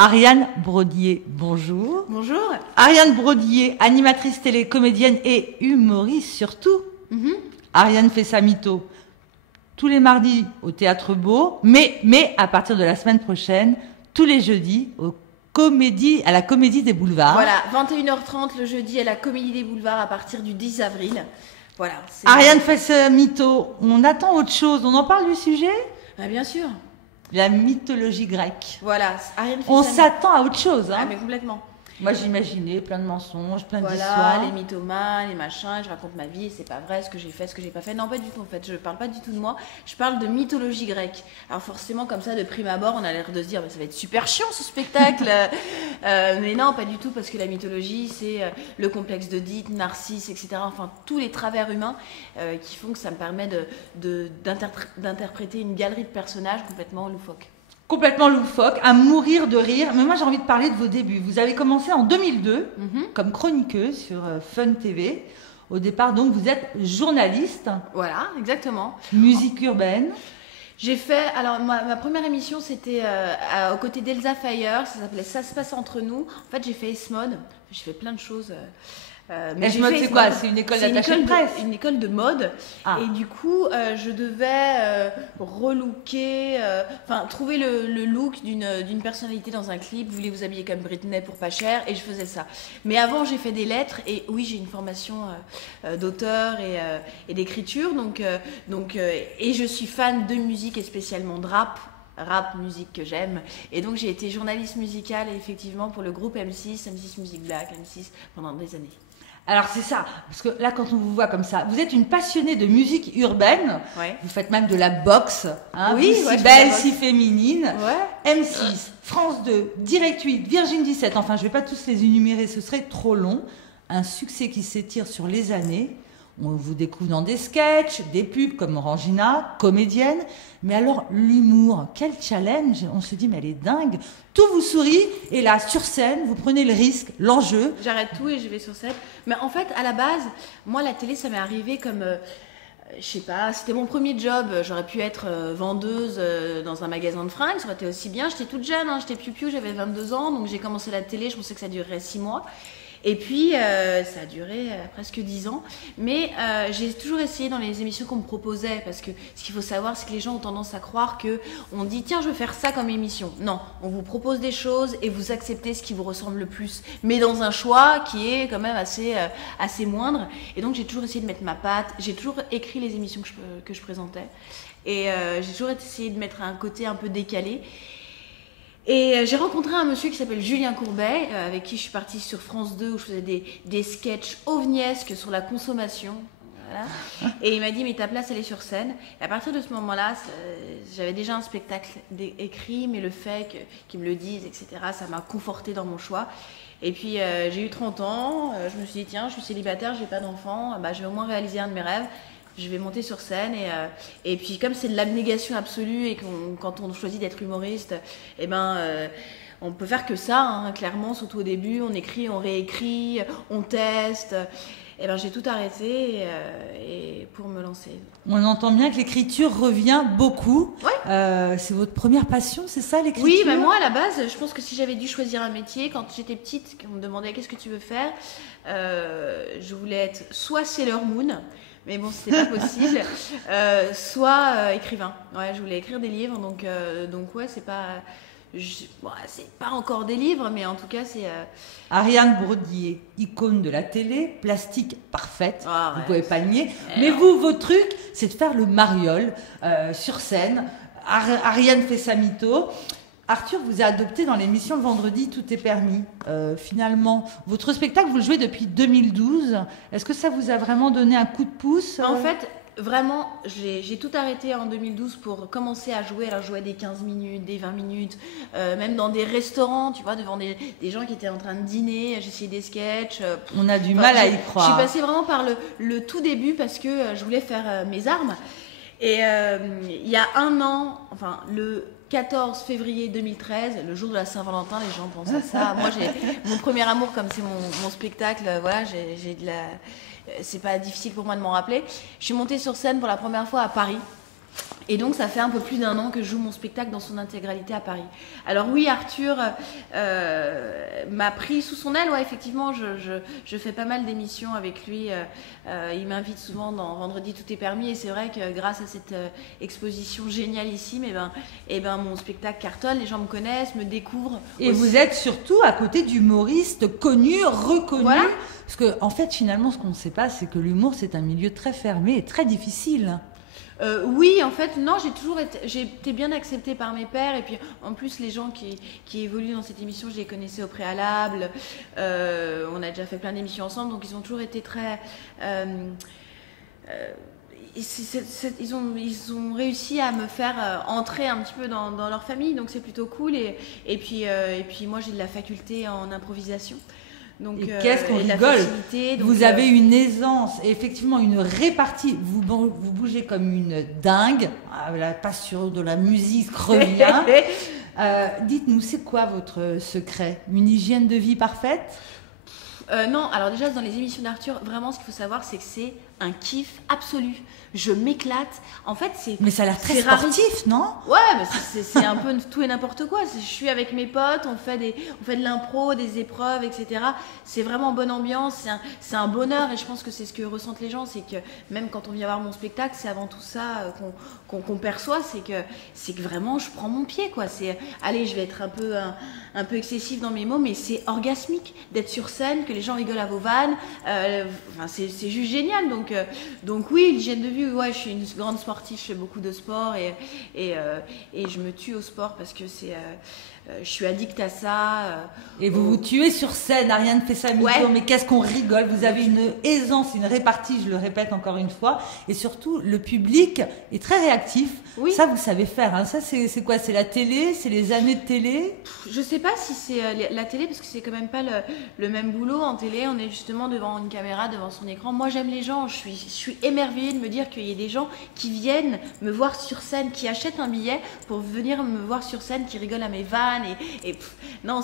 Ariane Brodier, bonjour. Bonjour. Ariane Brodier, animatrice télé, comédienne et humoriste surtout. Ariane fait sa mytho tous les mardis au Théâtre Beau, mais à partir de la semaine prochaine, tous les jeudis à la Comédie des Boulevards. Voilà, 21h30 le jeudi à la Comédie des Boulevards à partir du 10 avril. Voilà. Ariane fait sa mytho. On attend autre chose. On en parle du sujet ? Bien sûr. La mythologie grecque. Voilà, Ariane fait on s'attend à autre chose. Hein. Mais complètement. Moi, j'imaginais plein de mensonges, plein d'histoires. Voilà, les mythomanes, les machins, je raconte ma vie, c'est pas vrai, ce que j'ai fait, ce que j'ai pas fait. Non, pas du tout, en fait, je parle pas du tout de moi, je parle de mythologie grecque. Alors forcément, comme ça, de prime abord, on a l'air de se dire, ça va être super chiant, ce spectacle. Mais non, pas du tout, parce que la mythologie, c'est le complexe d'Oedipe, Narcisse, etc. Enfin, tous les travers humains qui font que ça me permet d'interpréter une galerie de personnages complètement loufoques. Complètement loufoque, à mourir de rire. Mais moi, j'ai envie de parler de vos débuts. Vous avez commencé en 2002 comme chroniqueuse sur Fun TV. Au départ, donc, vous êtes journaliste. Voilà, exactement. Musique urbaine. J'ai fait, alors ma première émission, c'était aux côtés d'Elsa Fayer. Ça s'appelait Ça se passe entre nous. En fait, j'ai fait S-Mode. J'ai fait plein de choses. S-Mode, c'est quoi? C'est une école d'attaché de presse? Une école de mode. Ah. Et du coup, je devais relooker, trouver le look d'une personnalité dans un clip. Vous voulez vous habiller comme Britney pour pas cher, et je faisais ça. Mais avant, j'ai fait des lettres, et oui, j'ai une formation d'auteur et d'écriture. Et je suis fan de musique, et spécialement de rap, musique que j'aime. Et donc, j'ai été journaliste musicale, effectivement, pour le groupe M6 Music Black, M6, pendant des années. Alors c'est ça, parce que là quand on vous voit comme ça, vous êtes une passionnée de musique urbaine, vous faites même de la boxe, hein, oui, si belle, si féminine, M6, France 2, Direct 8, Virgin 17, enfin je ne vais pas tous les énumérer, ce serait trop long, un succès qui s'étire sur les années. On vous découvre dans des sketchs, des pubs comme Orangina, comédienne. Mais alors, l'humour, quel challenge! On se dit, mais elle est dingue. Tout vous sourit, et là, sur scène, vous prenez le risque, l'enjeu. J'arrête tout et je vais sur scène. Mais en fait, à la base, moi, la télé, ça m'est arrivé comme... je sais pas, c'était mon premier job. J'aurais pu être vendeuse dans un magasin de fringues, ça aurait été aussi bien. J'étais toute jeune, j'étais piou-piou, j'avais 22 ans, donc j'ai commencé la télé, je pensais que ça durerait 6 mois. Et puis, ça a duré presque 10 ans. Mais j'ai toujours essayé dans les émissions qu'on me proposait, parce que ce qu'il faut savoir, c'est que les gens ont tendance à croire qu'on dit « Tiens, je veux faire ça comme émission ». Non, on vous propose des choses et vous acceptez ce qui vous ressemble le plus, mais dans un choix qui est quand même assez moindre. Et donc, j'ai toujours essayé de mettre ma patte. J'ai toujours écrit les émissions que je présentais. Et j'ai toujours essayé de mettre un côté un peu décalé. Et j'ai rencontré un monsieur qui s'appelle Julien Courbet, avec qui je suis partie sur France 2, où je faisais des sketchs ovniesques sur la consommation. Voilà. Et il m'a dit, mais ta place, elle est sur scène. Et à partir de ce moment-là, j'avais déjà un spectacle écrit, mais le fait qu'ils me le disent, etc., ça m'a confortée dans mon choix. Et puis, j'ai eu 30 ans, je me suis dit, tiens, je suis célibataire, je n'ai pas d'enfant, je vais au moins réaliser un de mes rêves. Je vais monter sur scène et puis comme c'est de l'abnégation absolue et quand on choisit d'être humoriste, on peut faire que ça, hein, clairement, surtout au début. On écrit, on réécrit, on teste. J'ai tout arrêté et pour me lancer. On entend bien que l'écriture revient beaucoup. C'est votre première passion, c'est ça, l'écriture? Oui, mais moi à la base, je pense que si j'avais dû choisir un métier, quand j'étais petite, on me demandait qu'est-ce que tu veux faire, je voulais être soit Sailor Moon. Mais bon, c'était pas possible. Soit écrivain. Ouais, je voulais écrire des livres, donc c'est pas... c'est pas encore des livres, mais en tout cas, c'est... Ariane Brodier, icône de la télé, plastique parfaite, vous pouvez pas le nier. Mais non. vous, votre truc, c'est de faire le mariole sur scène. Ariane fait sa mytho. Arthur vous a adopté dans l'émission Le Vendredi, Tout est permis. Finalement, votre spectacle, vous le jouez depuis 2012. Est-ce que ça vous a vraiment donné un coup de pouce? En fait, vraiment, j'ai tout arrêté en 2012 pour commencer à jouer. Alors, je jouais des 15 minutes, des 20 minutes, même dans des restaurants, tu vois, devant des gens qui étaient en train de dîner. J'essayais des sketchs. On a du mal à y croire. Je suis passée vraiment par le tout début parce que je voulais faire mes armes. Et il y a un an, le 14 février 2013, le jour de la Saint-Valentin, les gens pensent à ça. Moi, j'ai mon premier amour, comme c'est mon spectacle, voilà, c'est pas difficile pour moi de m'en rappeler. Je suis montée sur scène pour la première fois à Paris. Et donc, ça fait un peu plus d'1 an que je joue mon spectacle dans son intégralité à Paris. Alors oui, Arthur m'a pris sous son aile. Ouais, effectivement, je fais pas mal d'émissions avec lui. Il m'invite souvent dans Vendredi Tout est permis. Et c'est vrai que grâce à cette exposition génialissime, mon spectacle cartonne. Les gens me connaissent, me découvrent. Et aussi. Vous êtes surtout à côté d'humoristes connus, reconnus. Voilà. Parce que, en fait, finalement, ce qu'on ne sait pas, c'est que l'humour, c'est un milieu très fermé et très difficile. Oui, en fait, non, j'ai été bien acceptée par mes pairs. Et puis, en plus, les gens qui évoluent dans cette émission, je les connaissais au préalable. On a déjà fait plein d'émissions ensemble, donc ils ont toujours été très... ils ont réussi à me faire entrer un petit peu dans leur famille, donc c'est plutôt cool. Et puis, moi, j'ai de la faculté en improvisation. Donc, et qu'est-ce qu'on rigole. Vous avez une aisance et effectivement une répartie. Vous bougez comme une dingue. La passion de la musique revient. Dites-nous, c'est quoi votre secret? Une hygiène de vie parfaite? Non, alors déjà dans les émissions d'Arthur, vraiment ce qu'il faut savoir, c'est que c'est un kiff absolu. Je m'éclate. En fait, Mais ça a l'air très sportif, non? Ouais, mais c'est un peu tout et n'importe quoi. Je suis avec mes potes, on fait de l'impro, des épreuves, etc. C'est vraiment bonne ambiance. C'est un bonheur et je pense que c'est ce que ressentent les gens. C'est que même quand on vient voir mon spectacle, c'est avant tout ça qu'on perçoit. C'est que vraiment, je prends mon pied, quoi. Allez, je vais être un peu excessif dans mes mots, mais c'est orgasmique d'être sur scène, que les gens rigolent à vos vannes. C'est juste génial. Donc oui, l'hygiène de vie, ouais, je suis une grande sportive, je fais beaucoup de sport et je me tue au sport parce que je suis addict à ça. Et vous vous tuez sur scène, Ariane Fessa-Mito, ouais. Mais qu'est-ce qu'on rigole. Vous avez une aisance, une répartie, je le répète encore une fois. Et surtout, le public est très réactif. Oui. Ça, vous savez faire. Hein. Ça, c'est quoi? C'est la télé? C'est les années de télé? Je sais pas si c'est la télé, parce que c'est quand même pas le même boulot. En télé, on est justement devant une caméra, devant son écran. Moi, j'aime les gens. Je suis émerveillée de me dire qu'il y a des gens qui viennent me voir sur scène, qui achètent un billet pour venir me voir sur scène, qui rigolent à mes vannes. Non,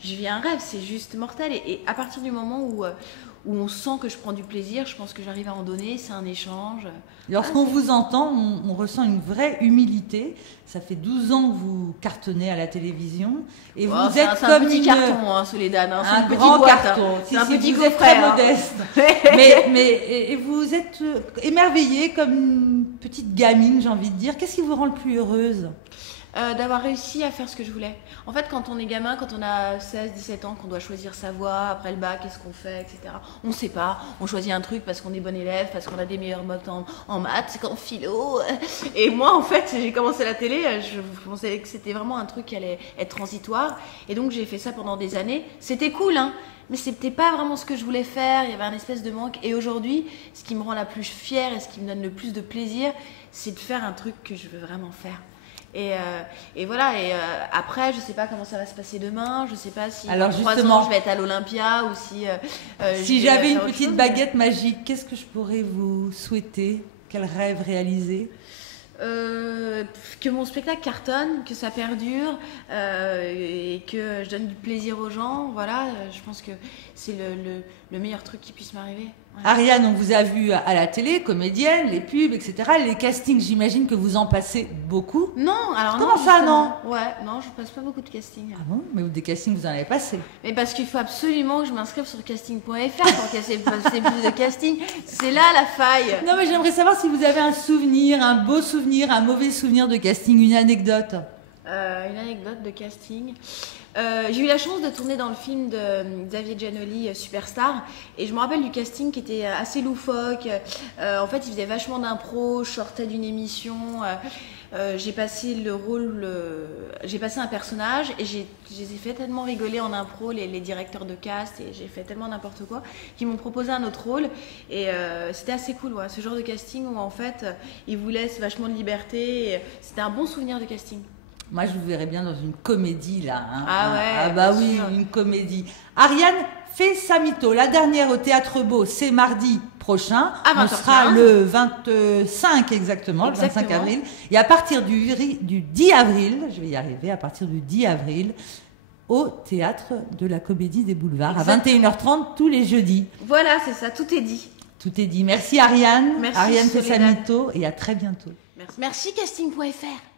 je vis un rêve, c'est juste mortel. Et à partir du moment où on sent que je prends du plaisir, je pense que j'arrive à en donner, c'est un échange. Lorsqu'on vous entend, on ressent une vraie humilité. Ça fait 12 ans que vous cartonnez à la télévision. Et vous êtes comme un petit carton, hein, Soledad. Hein, un grand carton. C'est un petit vous êtes très modeste. mais vous êtes émerveillée comme une petite gamine, j'ai envie de dire. Qu'est-ce qui vous rend le plus heureuse? D'avoir réussi à faire ce que je voulais. En fait, quand on est gamin, quand on a 16, 17 ans, qu'on doit choisir sa voie, après le bac, qu'est-ce qu'on fait, etc. On ne sait pas. On choisit un truc parce qu'on est bon élève, parce qu'on a des meilleures notes en maths, qu'en philo. Et moi, en fait, j'ai commencé la télé, je pensais que c'était vraiment un truc qui allait être transitoire. Et donc, j'ai fait ça pendant des années. C'était cool, hein, mais c'était pas vraiment ce que je voulais faire. Il y avait un espèce de manque. Et aujourd'hui, ce qui me rend la plus fière et ce qui me donne le plus de plaisir, c'est de faire un truc que je veux vraiment faire. Et voilà, après, je sais pas comment ça va se passer demain, je sais pas si alors dans 3 ans je vais être à l'Olympia ou si j'avais une petite baguette magique, qu'est-ce que je pourrais vous souhaiter? Quel rêve réaliser? Que mon spectacle cartonne, que ça perdure et que je donne du plaisir aux gens. Voilà, je pense que c'est le meilleur truc qui puisse m'arriver. Ouais. Ariane, on vous a vu à la télé, comédienne, les pubs, etc. Les castings, j'imagine que vous en passez beaucoup. Non, alors comment ça, non? Ouais, non, je passe pas beaucoup de castings. Ah bon? Mais des castings, vous en avez passé? Mais parce qu'il faut absolument que je m'inscrive sur casting.fr pour passer plus de castings. C'est là la faille. Non, mais j'aimerais savoir si vous avez un souvenir, un beau souvenir, un mauvais souvenir de casting, une anecdote. Une anecdote de casting. J'ai eu la chance de tourner dans le film de Xavier Giannoli, Superstar, et je me rappelle du casting qui était assez loufoque. En fait, il faisait vachement d'impro, je sortais d'une émission, j'ai passé j'ai passé un personnage et je les ai fait tellement rigoler en impro, les directeurs de cast, et j'ai fait tellement n'importe quoi qu'ils m'ont proposé un autre rôle, et c'était assez cool, ouais, ce genre de casting où en fait ils vous laissent vachement de liberté, et c'était un bon souvenir de casting. Moi, je vous verrais bien dans une comédie, là. Hein. Ah ouais. Ah bah oui, sûr. Une comédie. Ariane Fessa-Mito, la dernière au Théâtre Beau, c'est mardi prochain. On sera le 25 exactement, le 25 avril. Et à partir du 10 avril, je vais y arriver, à partir du 10 avril, au Théâtre de la Comédie des Boulevards, exactement. À 21h30 tous les jeudis. Voilà, c'est ça, tout est dit. Tout est dit. Merci Ariane. Merci Ariane Fessa-Mito, et à très bientôt. Merci. Merci casting.fr.